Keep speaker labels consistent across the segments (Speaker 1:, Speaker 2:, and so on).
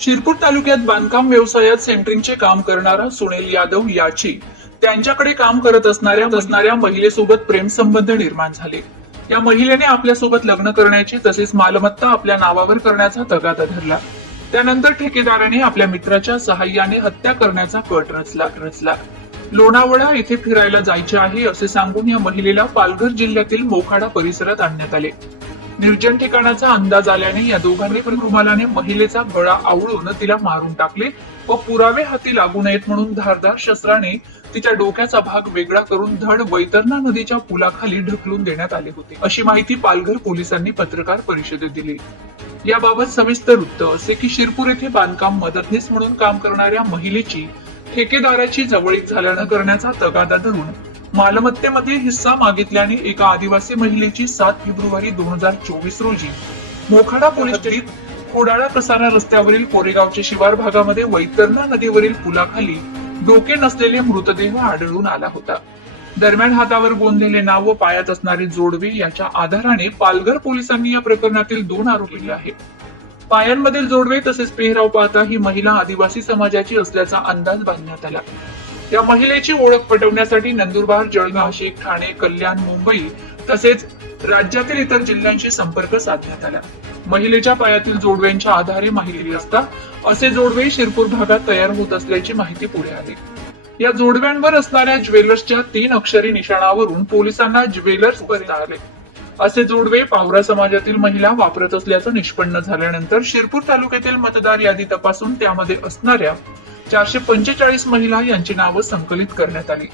Speaker 1: शिरपूर तालुक्यात बांधकाम व्यवसायात सेंटरिंगचे काम करणारा सुनील यादव याची. त्यांच्याकडे काम करत असणाऱ्या असणाऱ्या महिलेसोबत प्रेमसंबंध निर्माण झाले. या महिलेने आपल्यासोबत लग्न करण्याची तसेच मालमत्ता आपल्या नावावर करण्याचा तगादा धरला. त्यानंतर ठेकेदाराने आपल्या मित्राच्या सहाय्याने हत्या करण्याचा कट रचला रचला. लोणावळा येथे फिरायला जायचे आहे असे सांगून या महिलेला पालघर जिल्ह्यातील मोखाडा परिसरात आणण्यात आले. निर्जन ठिकाणाचा अंदाज आल्याने या दोघांनी पण रुमालाने महिलेचा गळा आवळून तिला मारून टाकले व पुरावे हाती लागू नयेत म्हणून धारदार शस्त्राने तिच्या डोक्याचा भाग वेगळा करून धड वैतरणा नदीच्या पुलाखाली ढकलून देण्यात आले होते. अशी माहिती पालघर पोलिसांनी पत्रकार परिषदेत दिली. याबाबत सविस्तर वृत्त असे की शिरपूर येथे बांधकाम मदतनीस म्हणून काम करणाऱ्या महिलेची ठेकेदाराची जवळीक झाल्यानं करण्याचा तगादा धरून मालमत्तेमध्ये हिस्सा मागितल्याने एका आदिवासी महिलेची सात फेब्रुवारी दोन हजार चोवीस रोजी मोखाडा पोलीस स्टेशनात खोडाळा कसारा रस्त्यावरील कोरेगावच्या शिवार भागामध्ये वैतरणा नदीवरील पुलाखाली डोके नसलेले मृतदेह आढळून आला होता. दरम्यान हातावर गोंधलेले नाव व पायात असणारे जोडवे याच्या आधाराने पालघर पोलिसांनी या प्रकरणातील दोन आरोपी आहेत. पायांमधील जोडवे तसेच पेहराव पाहता ही महिला आदिवासी समाजाची असल्याचा अंदाज बांधण्यात आला. या महिलेची ओळख पटवण्यासाठी नंदुरबार जळगाव नाशिक ठाणे कल्याण मुंबई तसेच राज्यातील इतर जिल्ह्यांशी संपर्क साधण्यात आला. महिलेच्या पायातील जोडव्यांच्या आधारे माहिती असता असे जोडवे शिरपूर भागात तयार होत असल्याची माहिती पुढे आली. या जोडव्यांवर असणाऱ्या ज्वेलर्सच्या तीन अक्षरी निशाणावरून पोलिसांना ज्वेलर्स आले. असे जोडवे पावरा समाजातील महिला वापरत असल्याचं निष्पन्न झाल्यानंतर शिरपूर तालुक्यातील मतदार यादी तपासून त्यामध्ये असणाऱ्या चारशे पंचेचाळीस महिला यांची नावं संकलित करण्यात आली.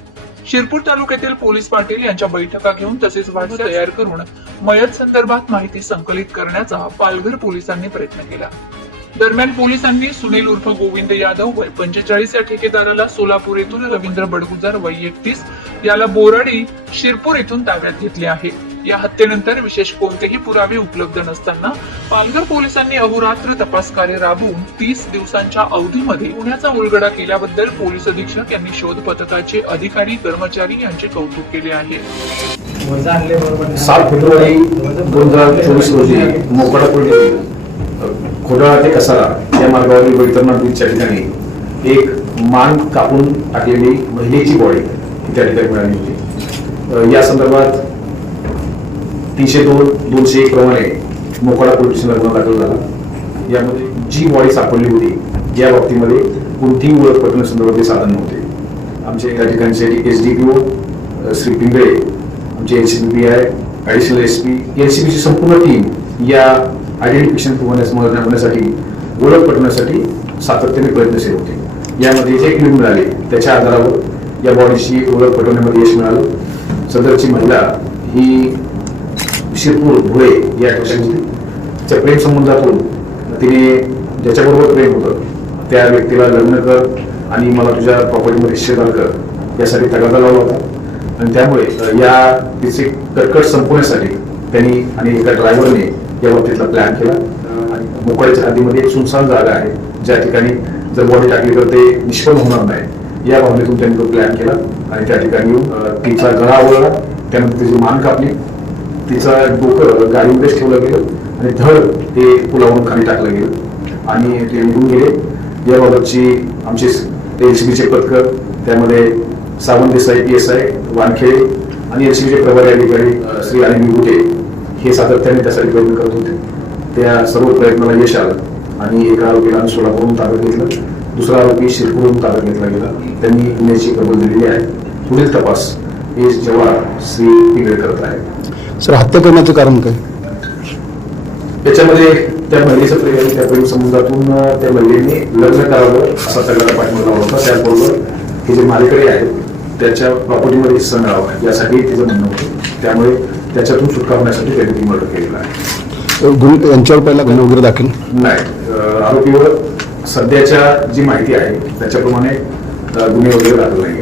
Speaker 1: शिरपूर तालुक्यातील पोलीस पाटील यांच्या बैठका घेऊन तसेच वाढ तयार करून मयत संदर्भात माहिती संकलित करण्याचा पालघर पोलिसांनी प्रयत्न केला. दरम्यान पोलिसांनी सुनील उर्फ गोविंद यादव वय पंचेचाळीस या ठेकेदाराला सोलापूर येथून रवींद्र बडगुजार वय एकतीस याला बोराडी शिरपूर येथून ताब्यात घेतले आहे. या हत्येनंतर विशेष कोणतेही पुरावे उपलब्ध नसताना पालघर पोलिसांनी अहोरात्र तपास कार्य राबवून तीस दिवसांच्या अवधीमध्ये गुन्ह्याचा उलगडा केल्याबद्दल पोलीस अधीक्षक यांनी शोध पथकाचे अधिकारी कर्मचारी यांचे कौतुक केले आहे.
Speaker 2: सात फेब्रुवारी दोन हजार चोवीस रोजी मोकडा पोलीस खोडाळा ते कसारा या मार्गावरील वैतरणा बीचच्या ठिकाणी एक मान कापून टाकलेली महिलेची बॉडी त्या ठिकाणी मिळाली होती या संदर्भात तीनशे दोन दोनशे एक प्रमाणे मोकडा पोलीस स्टेशनला गुन्हा दाखल झाला. यामध्ये जी बॉडी सापडली होती या बाबतीमध्ये कोणतीही ओळख पटण्यासंदर्भातले साधन नव्हते. आमचे त्या ठिकाणचे S D P O Shri Pingale आमचे N C B I additional S P N C बीची संपूर्ण टीम या आयडेंटिफिकेशन होण्यास मदत होण्यासाठी ओळख पटवण्यासाठी सातत्याने प्रयत्नशील होते. यामध्ये जे क्ल्यू मिळाले त्याच्या आधारावर या बॉडीची ओळख पटवण्यामध्ये यश मिळालं. सदरची महिला ही शिरपूर धुळे या ठिकाणी तिच्या प्रेम संबंधातून तिने ज्याच्याबरोबर प्रेम होतं त्या व्यक्तीला लग्न कर आणि मला तुझ्या प्रॉपर्टीमध्ये हिस्सेदार कर यासाठी तगादा लावला होता. आणि त्यामुळे या तिचे कटकट संपवण्यासाठी त्यांनी आणि एका ड्रायव्हरने या बाबतीतला प्लॅन केला. आणि मोकळ्याच्या हद्दीमध्ये एक सुनसान जागा आहे ज्या ठिकाणी जर बॉडी टाकली तर ते निष्फळ होणार नाही. या भावनेतून त्यांनी तो प्लॅन केला आणि त्या ठिकाणी येऊन तिचा गळा आवळला त्यानंतर तिची मान कापली. तिचा डोकं गाडीमध्येच ठेवलं गेलं आणि धड ते पुलावरून खाली टाकलं गेलं. आणि ते निघून गेले. याबाबतची आमचे एलसीबीचे पथकर त्यामध्ये Sawant Desai P S I Wankhede आणि एलसीबीचे प्रभारी अधिकारी श्री अनिल गुटे हे सातत्याने त्यासाठी प्रयत्न करत होते. त्या सर्व प्रयत्नाला यश आलं आणि एका आरोपीला सोलापूरहून ताब्यात घेतलं. दुसरा आरोपी शिरपूरहून ताब्यात घेतला गेला. त्यांनी गुन्ह्याची कबूल दिलेली आहे. पुढील तपास हे जवाहर श्री पिंगळे करत आहे
Speaker 3: सर हत्या करण्याचं कारण काय?
Speaker 2: त्याच्यामध्ये त्या महिलेचं प्रेम त्या प्रेम अं, त्या महिलेने लग्न करावं असा सगळ्याला पाठिंबा लावला होता. त्याबरोबर हे जे मारेकरी आहेत त्याच्या प्रॉपर्टीमध्ये हिस्सा मिळावा यासाठी तिचं म्हणणं होतं. त्यामुळे त्याच्यातून सुटका होण्यासाठी त्यांनी ती मर्डर केलेला आहे.
Speaker 3: गुन्हे यांच्यावर पहिला गुन्हा वगैरे दाखल?
Speaker 2: नाही. आरोपीवर सध्याच्या जी माहिती आहे त्याच्याप्रमाणे गुन्हे वगैरे दाखल नाही